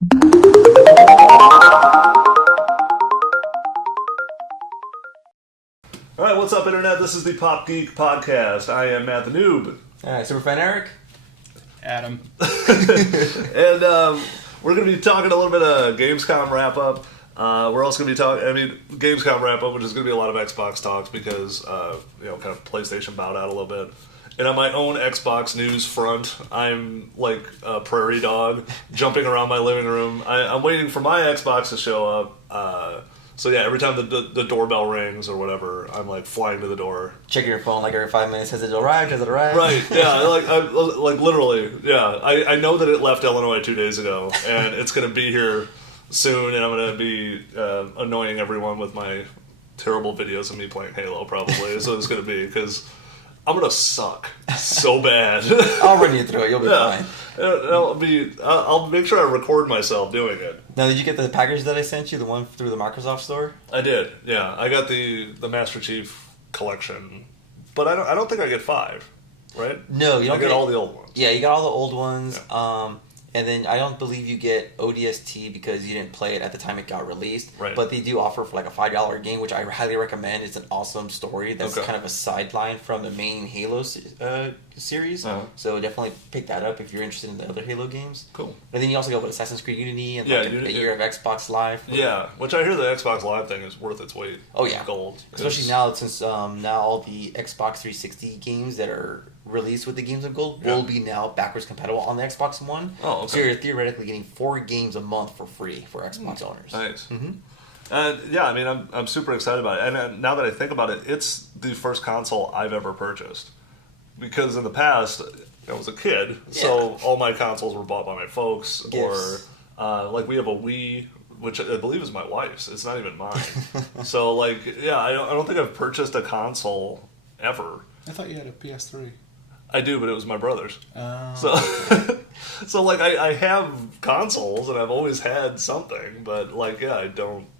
Alright, what's up, Internet? This is the Pop Geek Podcast. I am Matt the Noob. Alright, Superfan Eric. Adam. And we're going to be talking a little bit of Gamescom wrap-up. We're also going to be talking, Gamescom wrap-up, which is going to be a lot of Xbox talks because, kind of PlayStation bowed out a little bit. And on my own Xbox news front, I'm like a prairie dog jumping around my living room. I'm waiting for my Xbox to show up. So yeah, every time the doorbell rings or whatever, I'm like flying to the door. Checking your phone like every 5 minutes. Has it arrived? Has it arrived? Right, yeah, like literally, yeah. I know that it left Illinois 2 days ago, and it's going to be here soon, and I'm going to be annoying everyone with my terrible videos of me playing Halo, probably, is what it's going to be, because I'm going to suck so bad. I'll run you through it. You'll be fine. I'll make sure I record myself doing it. Now, did you get the package that I sent you, the one through the Microsoft Store? I did, yeah. I got the Master Chief collection, but I don't think I get 5, right? No, you don't get all the old ones. Yeah, you got all the old ones. Yeah. And then I don't believe you get ODST because you didn't play it at the time it got released. Right. But they do offer for like a $5 game, which I highly recommend. It's an awesome story that's kind of a sideline from the main Halo series. Uh-huh. So definitely pick that up if you're interested in the other Halo games. Cool. And then you also go with Assassin's Creed Unity and a year of Xbox Live. Yeah, which I hear the Xbox Live thing is worth its weight in gold. Especially now, since now all the Xbox 360 games that are released with the Games of Gold will be now backwards compatible on the Xbox One. Oh, okay. So you're theoretically getting 4 games a month for free for Xbox owners. Nice. Mm-hmm. And yeah, I mean, I'm super excited about it. And now that I think about it, it's the first console I've ever purchased. Because in the past, I was a kid, so all my consoles were bought by my folks. Gifts. Or, like, we have a Wii, which I believe is my wife's. It's not even mine. So, like, yeah, I don't think I've purchased a console ever. I thought you had a PS3. I do, but it was my brother's. Oh. So like, I have consoles, and I've always had something, but, like, yeah,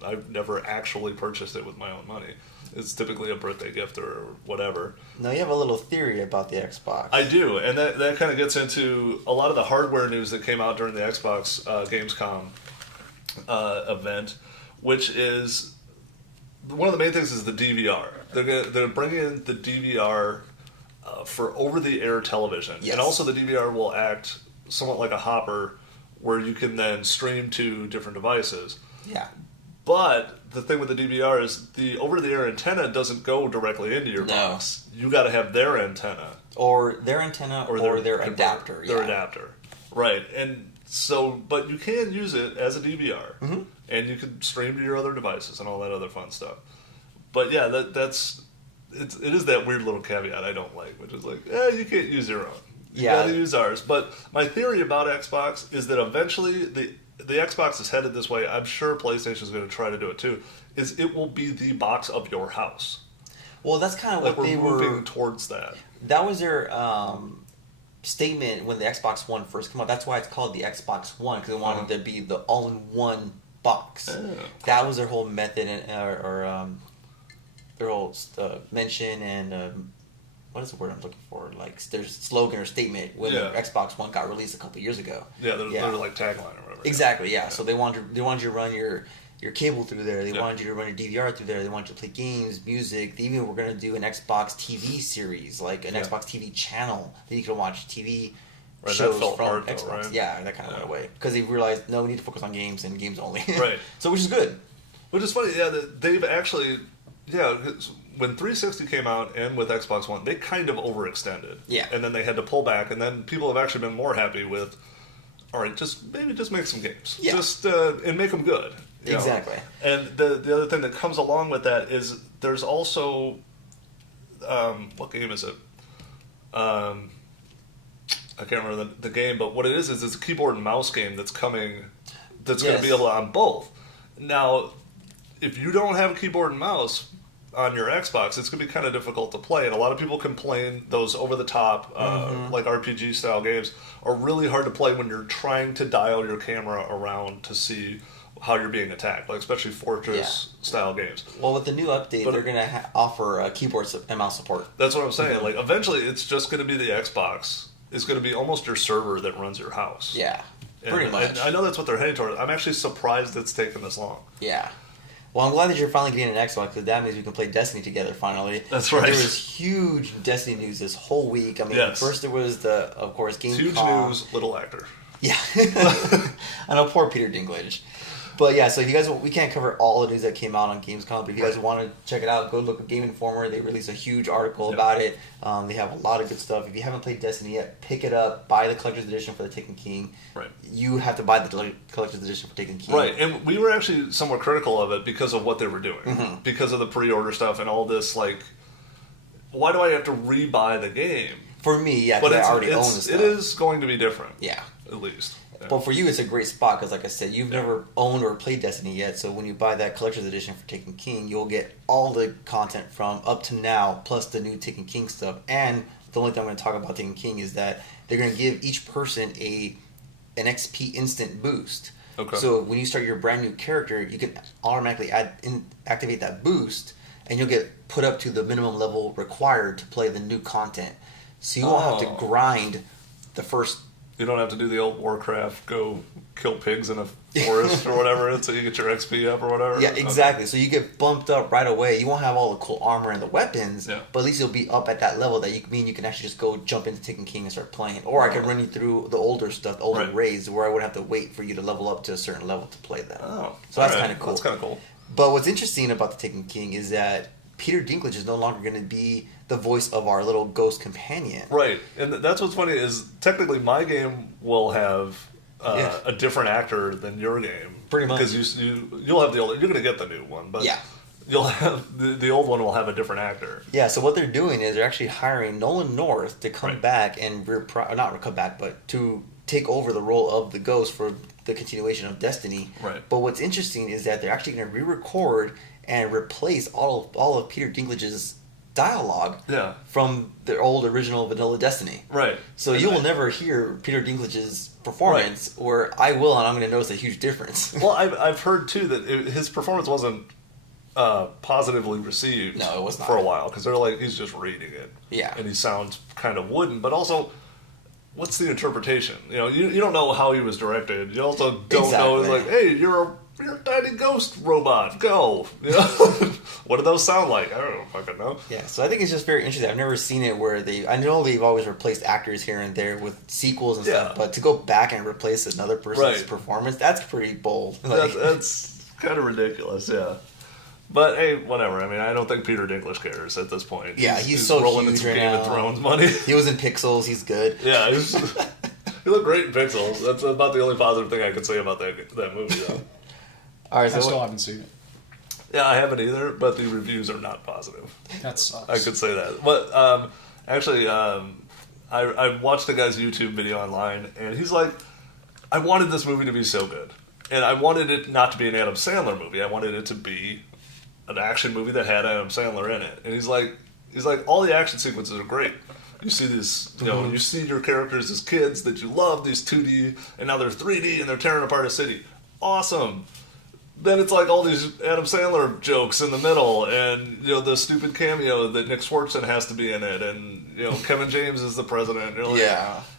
I've never actually purchased it with my own money. It's typically a birthday gift or whatever. Now, you have a little theory about the Xbox. I do, and that kind of gets into a lot of the hardware news that came out during the Xbox Gamescom event, which is, one of the main things is the DVR. They're bringing in the DVR for over-the-air television. Yes. And also the DVR will act somewhat like a hopper where you can then stream to different devices. Yeah. But the thing with the DVR is the over-the-air antenna doesn't go directly into your box. You got to have their antenna. Or their antenna or their adapter. Their adapter. Right. And so, but you can use it as a DVR. Mm-hmm. And you can stream to your other devices and all that other fun stuff. But yeah, it is that weird little caveat I don't like, which is like, you can't use your own. You gotta use ours. But my theory about Xbox is that eventually the Xbox is headed this way. I'm sure PlayStation is going to try to do it too. Is it will be the box of your house. Well, that's kind of what they were moving towards that. That was their statement when the Xbox One first came out. That's why it's called the Xbox One, because they wanted to be the all-in-one box. Cool. That was their whole method their whole mention and what is the word I'm looking for? Like their slogan or statement when the Xbox One got released a couple years ago. Yeah, they're like tagline or whatever. Exactly, yeah. So they wanted you to run your cable through there. They wanted you to run your DVR through there. They wanted you to play games, music. They even were going to do an Xbox TV series, like an Xbox TV channel that you could watch TV shows that felt from hard, Xbox. though, right? Yeah, that kind of went away because they realized no, we need to focus on games and games only. Right. So which is good. Which is funny. Yeah, they've actually when 360 came out and with Xbox One, they kind of overextended. Yeah. And then they had to pull back, and then people have actually been more happy with, all right, just make some games. Yeah. Just and make them good. Exactly. Know? And the other thing that comes along with that is there's also, what game is it? I can't remember the game, but what it is it's a keyboard and mouse game that's coming, that's going to be able to on both. Now, if you don't have a keyboard and mouse on your Xbox, it's going to be kind of difficult to play. And a lot of people complain those over-the-top, like RPG-style games, are really hard to play when you're trying to dial your camera around to see how you're being attacked, like especially Fortress-style games. Well, with the new update, they're going to offer keyboard and mouse support. That's what I'm saying. Like, eventually, it's just going to be the Xbox. It's going to be almost your server that runs your house. Yeah. And Pretty much. I know that's what they're heading toward. I'm actually surprised it's taken this long. Yeah. Well, I'm glad that you're finally getting an Xbox because that means we can play Destiny together finally. That's right. There was huge Destiny news this whole week. I mean, Yes. first there was of course, Gamescom. Huge news, little actor. Yeah. I know, poor Peter Dinklage. But yeah, so if you guys, we can't cover all the news that came out on Gamescom, but if you guys want to check it out, go look at Game Informer. They released a huge article about it. They have a lot of good stuff. If you haven't played Destiny yet, pick it up. Buy the Collector's Edition for the Taken King. Right. You have to buy the Collector's Edition for Taken King. Right, and we were actually somewhat critical of it because of what they were doing. Mm-hmm. Because of the pre-order stuff and all this, like, why do I have to re-buy the game? For me, yeah, But because I already own the stuff. it is going to be different. Yeah. At least. Yeah. But for you, it's a great spot because, like I said, you've never owned or played Destiny yet. So when you buy that Collector's Edition for Taken King, you'll get all the content from up to now, plus the new Taken King stuff. And the only thing I'm going to talk about Taken King is that they're going to give each person an XP instant boost. Okay. So when you start your brand new character, you can automatically activate that boost, and you'll get put up to the minimum level required to play the new content. So you won't have to grind the first. You don't have to do the old Warcraft, go kill pigs in a forest or whatever, until you get your XP up or whatever. Yeah, exactly. So you get bumped up right away. You won't have all the cool armor and the weapons, but at least you'll be up at that level that you can actually just go jump into Taken King and start playing. Or I can run you through the older stuff, the older raids, where I would have to wait for you to level up to a certain level to play that. Oh, so that's kind of cool. That's kind of cool. But what's interesting about the Taken King is that Peter Dinklage is no longer going to be the voice of our little ghost companion. Right, and that's what's funny is technically my game will have a different actor than your game. Pretty much. Because you'll have the old. You're going to get the new one, but you'll have the old one will have a different actor. Yeah, so what they're doing is they're actually hiring Nolan North to come back and not come back, but to take over the role of the Ghost for the continuation of Destiny. Right. But what's interesting is that they're actually going to re-record and replace all of Peter Dinklage's dialogue from the old original vanilla Destiny. Right. So you will never hear Peter Dinklage's performance, where I will, and I'm going to notice a huge difference. Well, I've heard too that his performance wasn't positively received. No, it was not. For a while, because they're like, he's just reading it. Yeah. And he sounds kind of wooden, but also, what's the interpretation? You don't know how he was directed. You also don't know. It's like, hey, you're a tiny ghost robot. Go. What do those sound like? I don't fucking know. Yeah, so I think it's just very interesting. I've never seen it where I know they've always replaced actors here and there with sequels and stuff, but to go back and replace another person's performance, that's pretty bold. That's kind of ridiculous, yeah. But hey, whatever. I mean, I don't think Peter Dinklage cares at this point. Yeah, he's so rolling huge in some right Game now. of Thrones money. He was in Pixels. He's good. Yeah, he looked great in Pixels. That's about the only positive thing I could say about that movie, though. All right, I still haven't seen it. Yeah, I haven't either, but the reviews are not positive. That sucks. I could say that. But actually, I watched a guy's YouTube video online, and he's like, I wanted this movie to be so good. And I wanted it not to be an Adam Sandler movie. I wanted it to be an action movie that had Adam Sandler in it. And he's like, all the action sequences are great. You see this, you see your characters as kids that you love, these 2D, and now they're 3D, and they're tearing apart a city. Awesome. Then it's like all these Adam Sandler jokes in the middle, and the stupid cameo that Nick Swartzen has to be in it, and Kevin James is the president. You're like,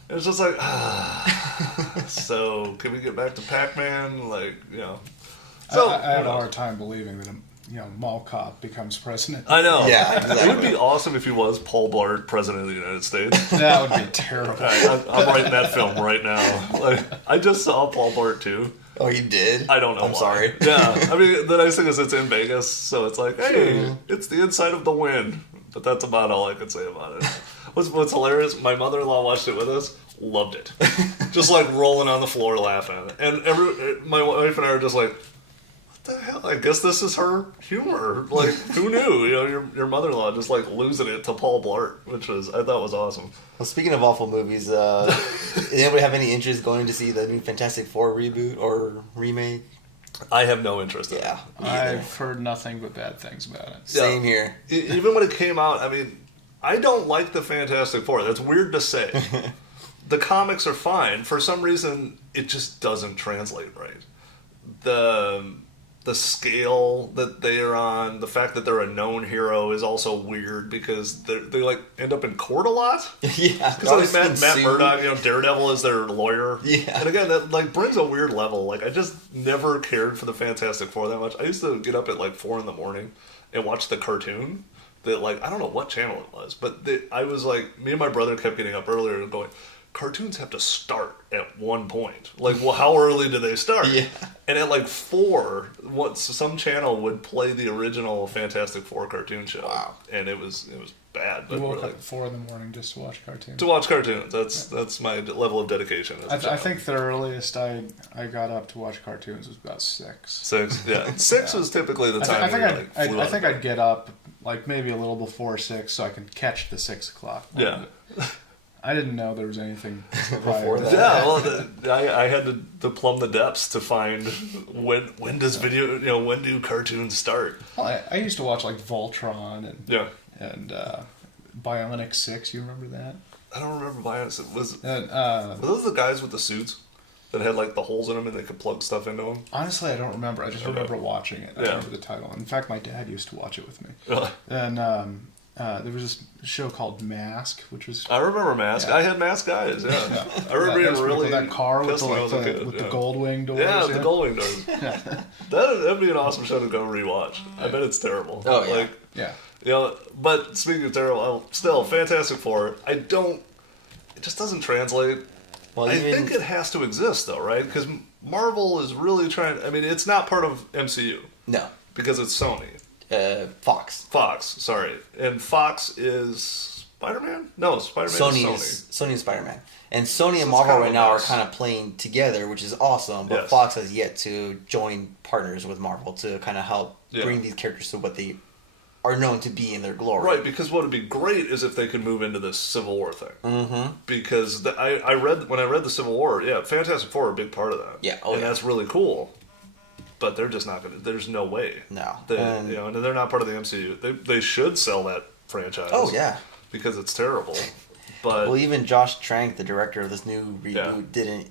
it's just like, so can we get back to Pac-Man? Like, So I have a hard time believing that Mall Cop becomes president. I know. Yeah, exactly. It would be awesome if he was Paul Blart, president of the United States. That would be terrible. I'm writing that film right now. Like, I just saw Paul Blart 2. Oh, you did? I don't know I'm why. sorry. Yeah. I mean, the nice thing is it's in Vegas, so it's like, hey, it's the inside of the wind. But that's about all I could say about it. What's hilarious, my mother-in-law watched it with us, loved it. Just like rolling on the floor laughing. And my wife and I are just like, what the hell? I guess this is her humor. Like, who knew? Your mother-in-law just like losing it to Paul Blart, which I thought was awesome. Well, speaking of awful movies, does anybody have any interest going to see the new Fantastic Four reboot or remake? I have no interest in it. Yeah, I've heard nothing but bad things about it. Same here. Even when it came out, I mean, I don't like the Fantastic Four. That's weird to say. The comics are fine. For some reason, it just doesn't translate right. the scale that they are on, the fact that they're a known hero is also weird because they like end up in court a lot. Yeah, because like Matt Murdock, Daredevil is their lawyer. Yeah, and again, that like brings a weird level. Like I just never cared for the Fantastic Four that much. I used to get up at like 4 a.m. and watch the cartoon. That like I don't know what channel it was, but I was like, me and my brother kept getting up earlier and going, cartoons have to start at one point. Like, well, how early do they start? Yeah. And at like 4, some channel would play the original Fantastic Four cartoon show. Wow. And it was bad. But you woke really, up at 4 a.m. just to watch cartoons. to watch cartoons. That's my level of dedication. I think the earliest I got up to watch cartoons was about 6. 6, yeah. 6 was typically the time. I think I'd get up like maybe a little before 6 so I could catch the 6 o'clock. Yeah. I didn't know there was anything Before that. Yeah, well, I had to plumb the depths to find when does when do cartoons start? Well, I used to watch like Voltron and yeah, Bionic 6. You remember that? I don't remember Bionic. Were those the guys with the suits that had like the holes in them and they could plug stuff into them? Honestly, I don't remember. I just remember watching it. I remember the title. In fact, my dad used to watch it with me. Really? And there was this show called Mask, which was... I remember Mask. Yeah. I had Mask guys, yeah. I remember being really... that car with the gold wing doors. Yeah, the gold wing doors. That'd be an awesome show to go rewatch. I bet it's terrible. Oh, yeah. Yeah. But speaking of terrible, still, Fantastic Four, it just doesn't translate. Well, I think it has to exist, though, right? Because Marvel is really trying... I mean, it's not part of MCU. No. Because it's Sony. Fox. Sorry. And Fox is Spider-Man? No, Spider-Man is Sony. Sony and Spider-Man. And Sony and Marvel right now are kind of playing together, which is awesome, but Fox has yet to join partners with Marvel to kind of help bring these characters to what they are known to be in their glory. Right, because what would be great is if they could move into this Civil War thing. Mm-hmm. Because when I read the Civil War, Fantastic Four are a big part of that. Yeah, that's really cool. But they're just not going to... There's no way. No. And they're not part of the MCU. They should sell that franchise. Oh, yeah. Because it's terrible. But well, even Josh Trank, the director of this new reboot, didn't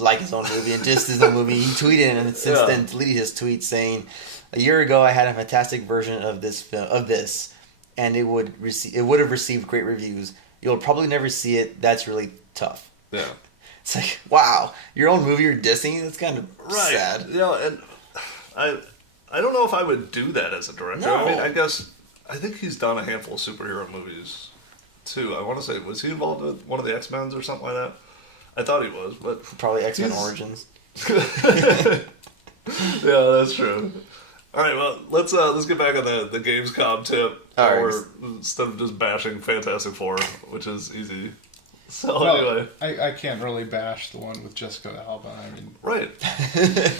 like his own movie and dissed his own movie. He tweeted and since then deleted his tweet saying, "A year ago, I had a fantastic version of this film, and it would have received great reviews. You'll probably never see it. That's really tough." Yeah. It's like, wow, your own movie you're dissing? That's kind of sad. And I don't know if I would do that as a director. No. I mean, I think he's done a handful of superhero movies, too. I want to say, was he involved with one of the X-Men's or something like that? I thought he was, but... Probably X-Men Origins. Yeah, that's true. All right, well, let's get back on the Gamescom tip. Instead of just bashing Fantastic Four, which is easy. So anyway, I can't really bash the one with Jessica Alba. I mean, right? I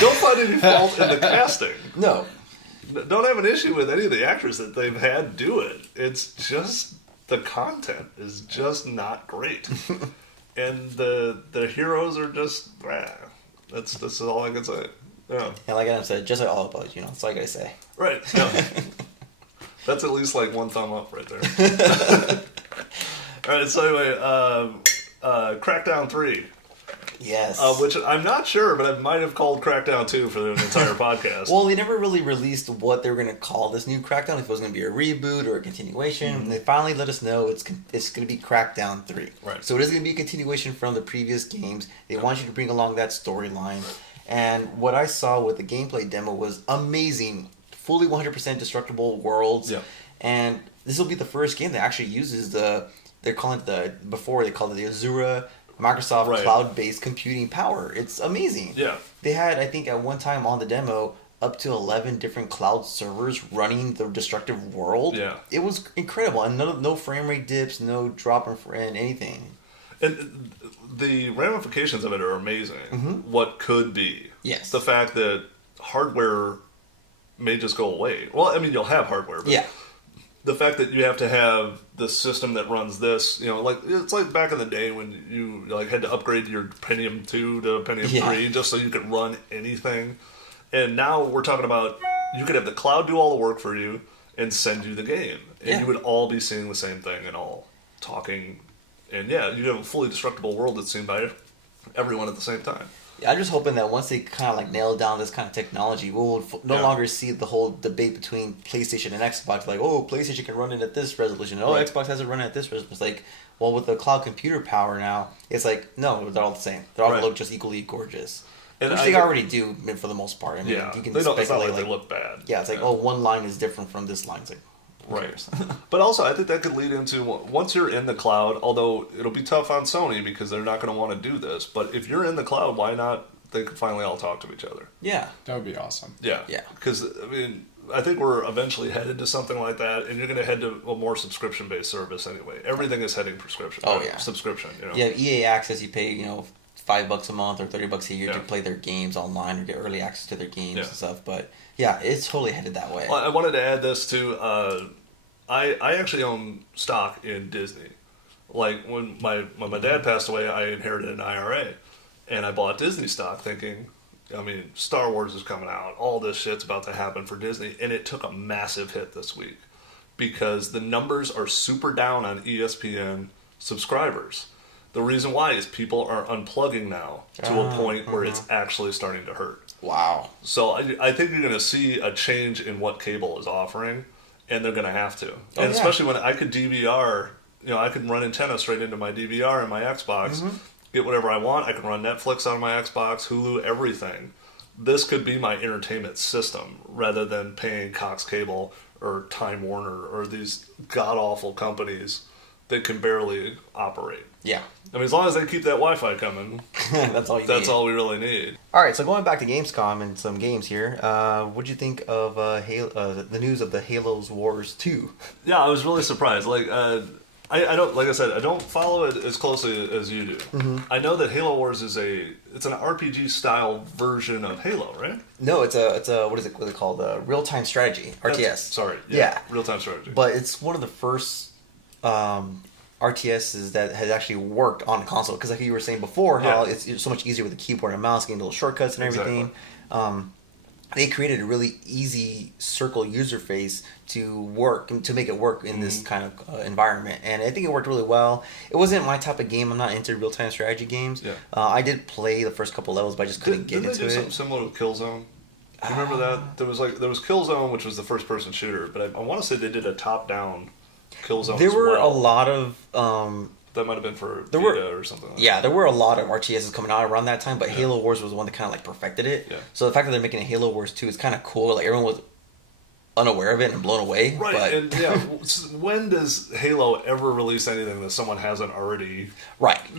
don't find any fault in the casting. No, don't have an issue with any of the actors that they've had do it. It's just the content is just not great, and the heroes are just. This is all I can say. Yeah. And like I said, just like all of us, that's all I gotta say. Right. Yeah. That's at least like one thumb up right there. All right, so anyway, Crackdown 3. Yes. Which I'm not sure, but I might have called Crackdown 2 for the entire podcast. Well, they never really released what they were going to call this new Crackdown, if it was going to be a reboot or a continuation. Mm-hmm. And they finally let us know it's going to be Crackdown 3. Right. So it is going to be a continuation from the previous games. They want you to bring along that storyline. And what I saw with the gameplay demo was amazing. Fully 100% destructible worlds. Yeah. And this will be the first game that actually uses they're calling it before they called it the Azure Microsoft cloud-based computing power. It's amazing. Yeah. They had, I think, at one time on the demo, up to 11 different cloud servers running the destructive world. Yeah. It was incredible. And no frame rate dips, no drop in anything. And the ramifications of it are amazing. Mm-hmm. What could be. Yes. The fact that hardware may just go away. Well, I mean, you'll have hardware, but the fact that you have to have the system that runs this, it's like back in the day when you had to upgrade your Pentium 2 to Pentium 3 just so you could run anything. And now we're talking about you could have the cloud do all the work for you and send you the game. And you would all be seeing the same thing and all talking. And you have a fully destructible world that's seen by everyone at the same time. I'm just hoping that once they kind of like nail down this kind of technology, we'll no longer see the whole debate between PlayStation and Xbox. Like, oh, PlayStation can run it at this resolution. Oh, Xbox has it run it at this resolution. It's like, well, with the cloud computer power now, it's like, no, they're all the same. They all look just equally gorgeous. And which they already do for the most part. I mean, you can speculate, it's not like they look bad. Yeah, it's like, oh, one line is different from this line. It's like, right. But also, I think that could lead into, once you're in the cloud, although it'll be tough on Sony because they're not going to want to do this, but if you're in the cloud, why not? They could finally all talk to each other. Yeah. That would be awesome. Yeah. Because, I mean, I think we're eventually headed to something like that, and you're going to head to a more subscription-based service anyway. Everything is heading prescription. Oh, yeah. Subscription, you know. Yeah, EA Access, you pay, $5 a month or $30 a year to play their games online or get early access to their games and stuff. But, yeah, it's totally headed that way. Well, I wanted to add this to... I actually own stock in Disney. Like, when my dad passed away, I inherited an IRA. And I bought Disney stock thinking, I mean, Star Wars is coming out. All this shit's about to happen for Disney. And it took a massive hit this week. Because the numbers are super down on ESPN subscribers. The reason why is people are unplugging now to a point where it's actually starting to hurt. Wow. So I think you're going to see a change in what cable is offering. And they're going to have to. And especially when I could DVR, I could run antenna straight into my DVR and my Xbox, get whatever I want. I can run Netflix on my Xbox, Hulu, everything. This could be my entertainment system rather than paying Cox Cable or Time Warner or these god-awful companies that can barely operate. Yeah. I mean, as long as they keep that Wi-Fi coming, that's all we really need. All right, so going back to Gamescom and some games here, what'd you think of the news of the Halo's Wars 2? Yeah, I was really surprised. Like, I don't, like I said, I don't follow it as closely as you do. Mm-hmm. I know that Halo Wars it's an RPG style version of Halo, right? No, it's a what is it called? Real time strategy, RTS. Real time strategy. But it's one of the first RTSs that has actually worked on a console, because like you were saying before, how it's so much easier with the keyboard and mouse, getting little shortcuts and everything. They created a really easy circle user face to work and to make it work in this kind of environment, and I think it worked really well. It wasn't my type of game. I'm not into real time strategy games. Yeah. I did play the first couple levels, but I just couldn't get into it. Didn't they do something similar with Killzone? Do you remember that? There was Killzone, which was the first person shooter, but I want to say they did a top down Killzone. There were a lot of that might have been for Vita or something like that. Yeah, there were a lot of RTSs coming out around that time, but Halo Wars was the one that kind of like perfected it. Yeah. So the fact that they're making a Halo Wars 2 is kind of cool. Like, everyone was unaware of it and blown away. Right, but... and when does Halo ever release anything that someone hasn't already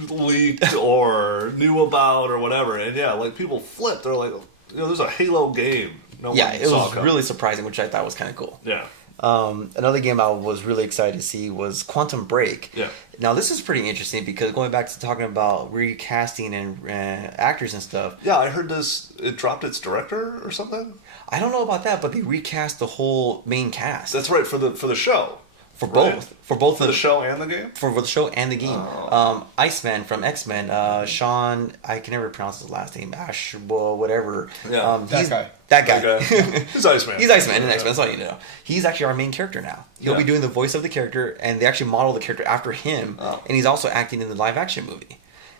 leaked or knew about or whatever? And like, people flip. They're like, there's a Halo game. It was really surprising, which I thought was kind of cool. Yeah. Another game I was really excited to see was Quantum Break. Yeah. Now, this is pretty interesting because going back to talking about recasting and actors and stuff. Yeah, I heard it dropped its director or something. I don't know about that, but they recast the whole main cast. That's right, for the show. For both. For both the show and the game? For the show and the game. Oh. Iceman from X-Men, Sean, I can never pronounce his last name, Ashbo, whatever. Yeah, that guy. He's Iceman. He's Iceman in X-Men, that's all you know. He's actually our main character now. He'll be doing the voice of the character, and they actually model the character after him, and he's also acting in the live-action movie.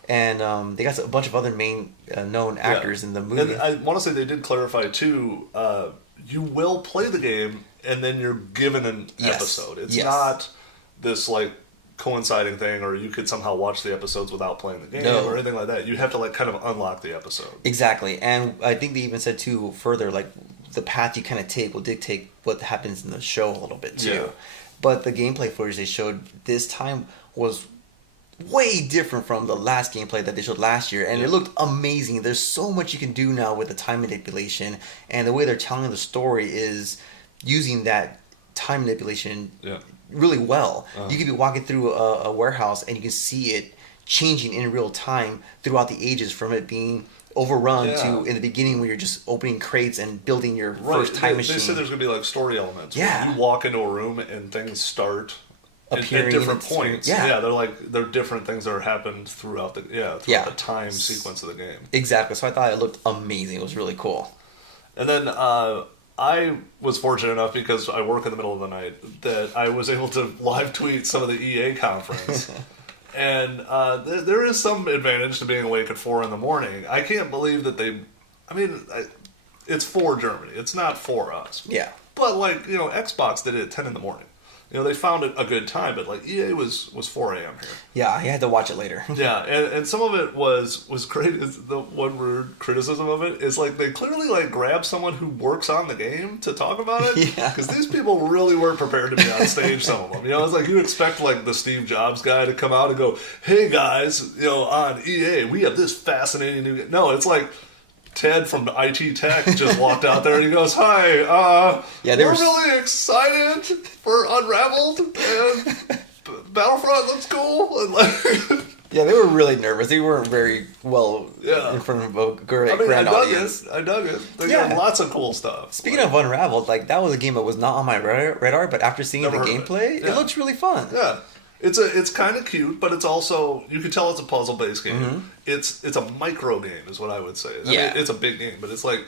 And they got a bunch of other main known actors in the movie. And I want to say they did clarify, too, you will play the game, and then you're given an episode. It's not this, like, coinciding thing, or you could somehow watch the episodes without playing the game or anything like that. You have to, like, kind of unlock the episode. Exactly. And I think they even said, too, further, like, the path you kind of take will dictate what happens in the show a little bit, too. Yeah. But the gameplay footage they showed this time was way different from the last gameplay that they showed last year, and it looked amazing. There's so much you can do now with the time manipulation, and the way they're telling the story is using that time manipulation really well. You could be walking through a warehouse and you can see it changing in real time throughout the ages, from it being overrun to in the beginning when you're just opening crates and building your first time machine. They said there's going to be like story elements. Yeah. Where you walk into a room and things start appearing at different points. Yeah, they're different things that are happened throughout the time sequence of the game. Exactly. So I thought it looked amazing. It was really cool. And then I was fortunate enough, because I work in the middle of the night, that I was able to live tweet some of the EA conference. And there is some advantage to being awake at 4 in the morning. I can't believe that they. I mean, it's for Germany. It's not for us. Yeah. But like Xbox did it at 10 in the morning. They found it a good time, but like EA was 4 a.m. here. Yeah, I had to watch it later. Yeah, and some of it was great. The one word criticism of it is like they clearly like grabbed someone who works on the game to talk about it. Yeah. Because these people really weren't prepared to be on stage. Some of them, it's like you expect like the Steve Jobs guy to come out and go, "Hey guys, on EA we have this fascinating new game." No, it's like Ted from IT Tech just walked out there and he goes, "Hi, we're really excited for Unraveled and Battlefront looks cool." And like, yeah, they were really nervous. They weren't very well in front of a grand audience. I dug it. They got lots of cool stuff. Speaking of Unraveled, like that was a game that was not on my radar, but after seeing the gameplay, it looks really fun. Yeah. It's kind of cute, but it's also, you can tell it's a puzzle-based game. Mm-hmm. It's a micro game, is what I would say. I mean, it's a big game, but it's like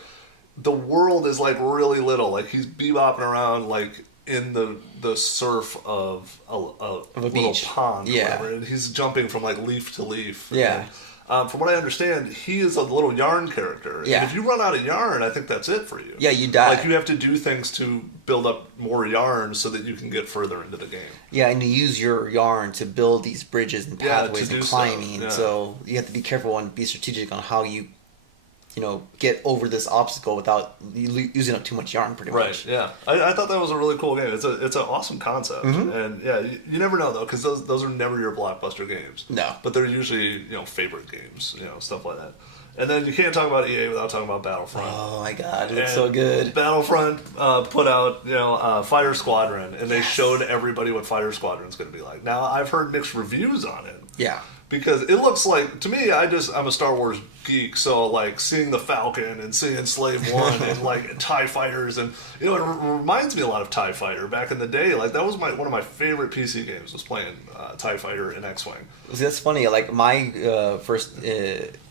the world is like really little. Like he's bebopping around like in the surf of a little beach. pond, or whatever, and he's jumping from like leaf to leaf. Yeah. And, from what I understand, he is a little yarn character. Yeah. And if you run out of yarn, I think that's it for you. Yeah, you die. Like you have to do things to build up more yarn so that you can get further into the game. Yeah, and you use your yarn to build these bridges and pathways and climbing. Yeah. So you have to be careful and be strategic on how you get over this obstacle without using up too much yarn, pretty much. Right, yeah. I thought that was a really cool game. It's an awesome concept. Mm-hmm. And, yeah, you never know, though, because those are never your blockbuster games. No. But they're usually, favorite games, stuff like that. And then you can't talk about EA without talking about Battlefront. Oh, my God. It looks so good. Battlefront put out, Fighter Squadron, and they showed everybody what Fighter Squadron's going to be like. Now, I've heard mixed reviews on it. Yeah. Because it looks like, to me, I'm a Star Wars geek, so like seeing the Falcon and seeing Slave One and like TIE fighters, and it reminds me a lot of TIE Fighter back in the day. Like that was one of my favorite PC games, was playing TIE Fighter and X-Wing. See, that's funny. Like my first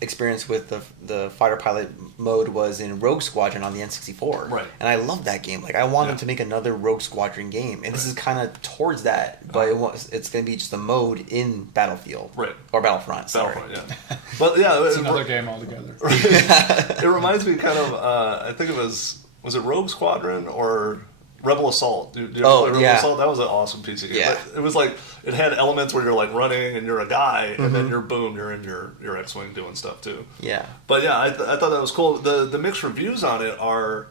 experience with the fighter pilot mode was in Rogue Squadron on the N64. Right. And I loved that game. Like I want them to make another Rogue Squadron game, and this is kind of towards that, but it's going to be just a mode in Battlefield. Right. Or Battlefront. Sorry. Battlefront, yeah. But yeah, it's another game altogether. It reminds me kind of. I think it was it Rogue Squadron or Rebel Assault? Did you ever play Rebel Assault? That was an awesome PC game. Yeah. It was like it had elements where you're like running and you're a guy, and then you're in your X-wing doing stuff too. Yeah. But yeah, I thought that was cool. The mixed reviews on it are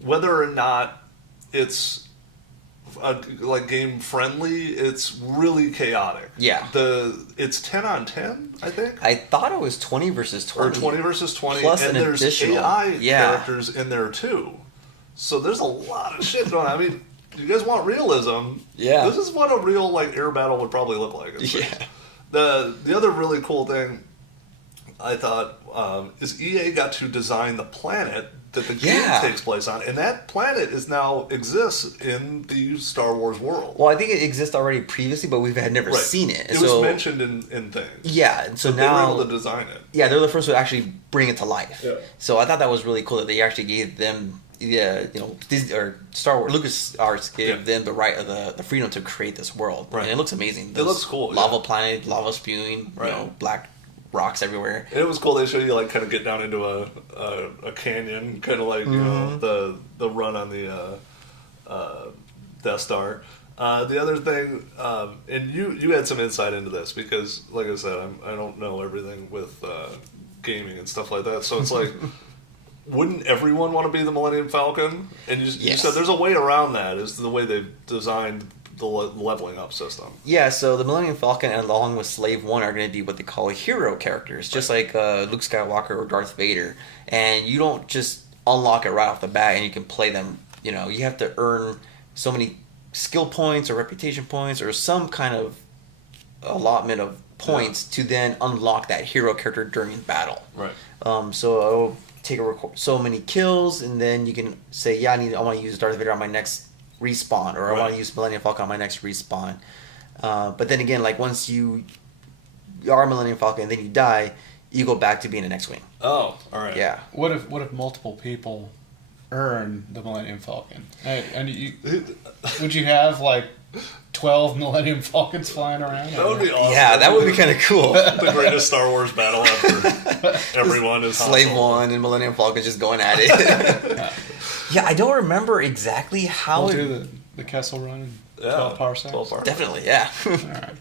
whether or not it's like game friendly, it's really chaotic. Yeah. It's 10 on 10, I think. I thought it was 20 versus 20. Or 20 versus 20. Plus and an there's additional AI characters in there too. So there's a lot of shit going on. I mean, you guys want realism? Yeah. This is what a real like air battle would probably look like. Yeah. The other really cool thing I thought is EA got to design the planet that the game takes place on, and that planet exists in the Star Wars world. Well, I think it exists already previously, but we had never seen it. It was mentioned in things. Yeah, so now they were able to design it. Yeah, they're the first to actually bring it to life. Yeah. So I thought that was really cool that they actually gave them, Disney or Star Wars, LucasArts gave them the right of the freedom to create this world. Right. And it looks amazing. It looks cool. Lava planet, lava spewing, black rocks everywhere. And it was cool. They showed you like kind of get down into a canyon, kind of like the run on the Death Star. The other thing, and you had some insight into this because, like I said, I don't know everything with gaming and stuff like that. So it's like, wouldn't everyone want to be the Millennium Falcon? And you said there's a way around that. Is the way they've designed the leveling up system. Yeah, so the Millennium Falcon along with Slave One are going to be what they call hero characters, just like Luke Skywalker or Darth Vader. And you don't just unlock it right off the bat and you can play them. You have to earn so many skill points or reputation points or some kind of allotment of points to then unlock that hero character during battle. Right. So it'll take so many kills, and then you can say, I want to use Darth Vader on my next respawn, or I want to use Millennium Falcon on my next respawn. But then again, like once you are Millennium Falcon and then you die, you go back to being an X-Wing. Oh, all right. Yeah. What if multiple people earn the Millennium Falcon? And would you have like 12 Millennium Falcons flying around. That would be awesome. Yeah, that would be kind of cool. The greatest Star Wars battle ever. Everyone is Slave hostile. One and Millennium Falcon just going at it. Yeah, I don't remember exactly how We'll it... do the Kessel Run in 12 parsecs. 12 parsecs. Definitely, yeah. Alright.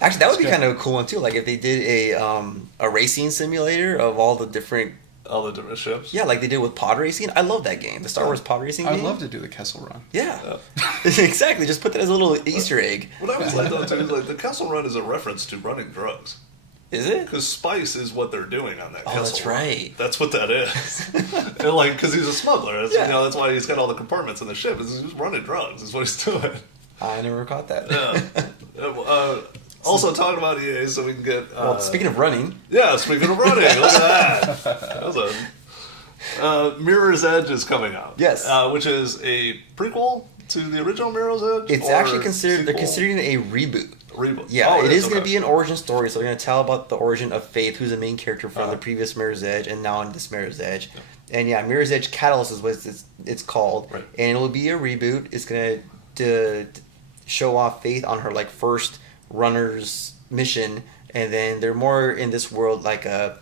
Actually, that would be good. kind of a cool one too. Like if they did a racing simulator of all the different... All the different ships. Yeah, like they did with pod racing. I love that game. The Star Wars pod racing game. I'd love to do the Kessel Run. Yeah. Exactly. Just put that as a little Easter egg. What I was like though too is like the Kessel Run is a reference to running drugs. Is it? Because spice is what they're doing on that Oh, Kessel that's Run. right. That's what that is. And like, because he's a smuggler. That's, Yeah. you know, that's why he's got all the compartments in the ship. Is he's running drugs. Is what he's doing. I never caught that. Yeah. Also, talking about EA, so we can get. Well, speaking of running, Yeah, speaking of running, look at that. That was Mirror's Edge is coming out. Yes. Which is a prequel to the original Mirror's Edge. it's or actually considered. They're sequel? considering a reboot. Reboot. Yeah, Oh, it is going to okay. be an origin story. So we're going to tell about the origin of Faith, who's the main character from the previous Mirror's Edge, and now in this Mirror's Edge. And yeah, Mirror's Edge Catalyst is what it's called, Right. and it will be a reboot. It's going to show off Faith on her like first runner's mission, and then they're more in this world like a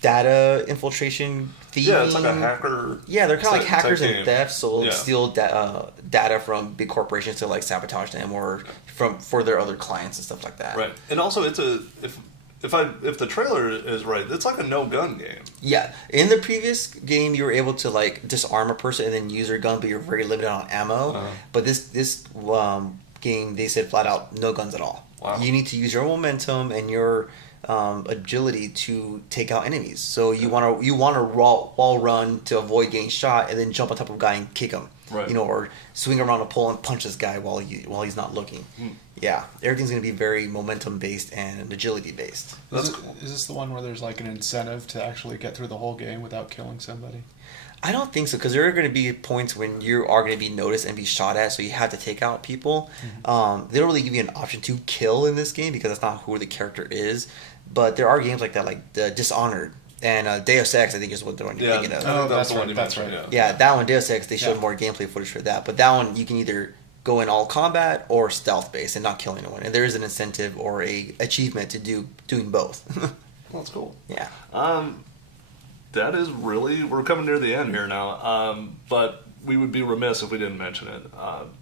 data infiltration thieving. Yeah, it's like a hacker. Yeah, they're kind of like type hackers game. and thefts, so they'll Yeah. steal data from big corporations to like sabotage them or for their other clients and stuff like that. Right, and also it's a if the trailer is right, it's like a no gun game. Yeah, in the previous game, you were able to like disarm a person and then use your gun, but you're very limited on ammo. Uh-huh. But this game, they said flat out, no guns at all. Wow. You need to use your momentum and your agility to take out enemies. So you want to wall run to avoid getting shot, and then jump on top of a guy and kick him. Right. You know, or swing around a pole and punch this guy while he's not looking. Yeah, everything's going to be very momentum based and agility based. That's Is cool. this the one where there's like an incentive to actually get through the whole game without killing somebody? I don't think so, because there are going to be points when you are going to be noticed and be shot at, so you have to take out people. They don't really give you an option to kill in this game because that's not who the character is. But there are games like that, like Dishonored and Deus Ex. I think is what the one you're Yeah, thinking of. I think Oh, that's that's the one right, you that's mentioned. right. Yeah, that one, Deus Ex, they showed Yeah. more gameplay footage for that. But that one, you can either go in all combat or stealth based and not kill anyone. And there is an incentive or a achievement to doing both. Well, that's cool. Yeah. That is really, we're coming near the end here now, but we would be remiss if we didn't mention it.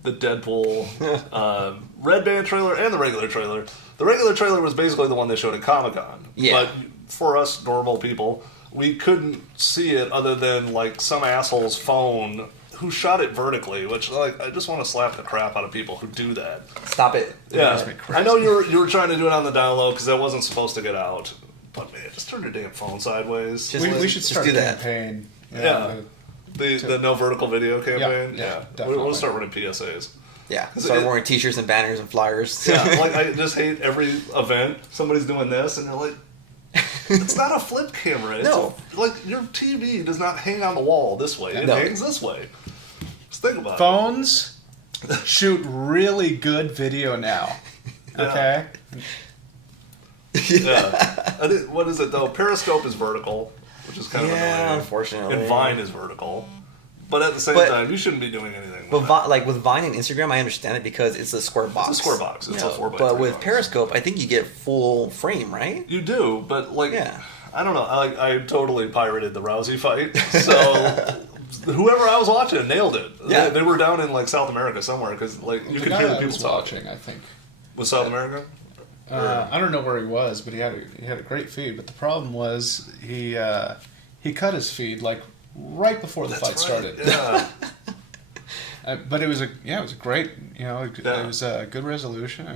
The Deadpool Red Band trailer and the regular trailer. The regular trailer was basically the one they showed at Comic-Con. Yeah. But for us normal people, we couldn't see it other than like some asshole's phone who shot it vertically, which like I just want to slap the crap out of people who do that. Stop it. Yeah, drives me crazy. I know you were trying to do it on the down low because that wasn't supposed to get out. But man, just turn your damn phone sideways. Just- We should just start do a that. campaign. Yeah. The no vertical video campaign. yeah, We'll definitely. start running PSAs. Yeah. Is Start it- wearing t-shirts and banners and flyers. Yeah, like I just hate every event somebody's doing this and they're like, it's not a flip camera. It's No. like your TV does not hang on the wall this way. It No. hangs this way. Just think about Phones shoot really good video now. Okay? it. Yeah. I think, what is it though? Periscope is vertical, which is kind of Yeah, annoying. unfortunately. And Vine is vertical. But at the same But- time, you shouldn't be doing anything with But that. like with Vine and Instagram, I understand it because it's a square box. It's a square box. It's a 4x3 But with box. Periscope, I think you get full frame, right? You do, but like, Yeah. I don't know. I totally pirated the Rousey fight, so whoever I was watching nailed it. Yeah. They were down in like South America somewhere because like you The could guy hear the I people was talking. watching, I think. Was South America? I don't know where he was, but he had a great feed. But the problem was he cut his feed like right before the fight started. Yeah. But it was a great, Yeah. it was a good resolution.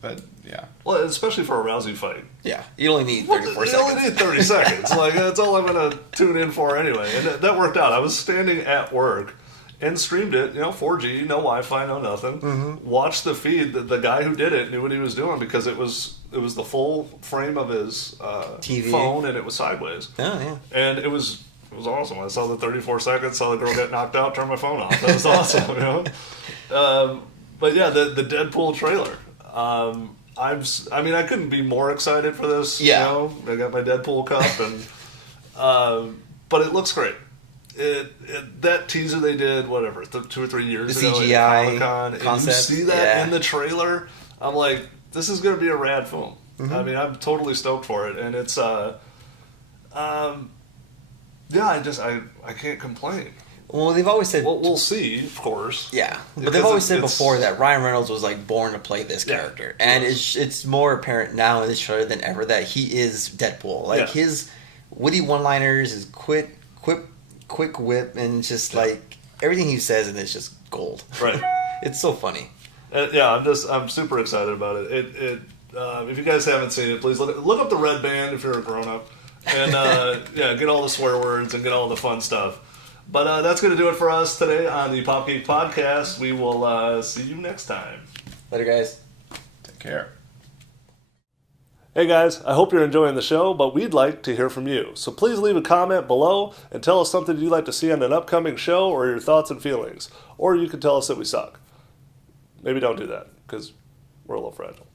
But yeah, Well, especially for a Rousey fight. Yeah. You only need Well, 34 you seconds. only need 30 seconds. Like that's all I'm gonna tune in for anyway, and that worked out. I was standing at work and streamed it. 4G, no Wi-Fi, no nothing. Mm-hmm. Watched the feed. The guy who did it knew what he was doing because it was the full frame of his TV. phone, and it was sideways. Oh, yeah. And it was awesome. I saw the 34 seconds, saw the girl get knocked out, turned my phone off. That was awesome, But yeah, the Deadpool trailer. I couldn't be more excited for this. Yeah. I got my Deadpool cup, and but it looks great. that teaser they did, whatever, 2 or 3 years The ago CGI at Comic-Con, and you concept, see that yeah. in the trailer, I'm like, this is going to be a rad film. Mm-hmm. I mean, I'm totally stoked for it, and it's, yeah, I can't complain. Well, they've always said... We'll see, of course. Yeah, but Because they've always said it's- before that Ryan Reynolds was like born to play this Yeah, character, he and was. it's more apparent now in this trailer than ever that he is Deadpool. Like Yeah. his witty one-liners, his quick whip, and just like everything he says, and it's just gold. Right. It's so funny. Yeah, I'm super excited about it. If you guys haven't seen it, please look up the Red Band if you're a grown up, and yeah, get all the swear words and get all the fun stuff. But that's going to do it for us today on the Pop Geek podcast. We will see you next time. Later, guys. Take care. Hey guys, I hope you're enjoying the show, but we'd like to hear from you. So please leave a comment below and tell us something you'd like to see on an upcoming show or your thoughts and feelings. Or you can tell us that we suck. Maybe don't do that, because we're a little fragile.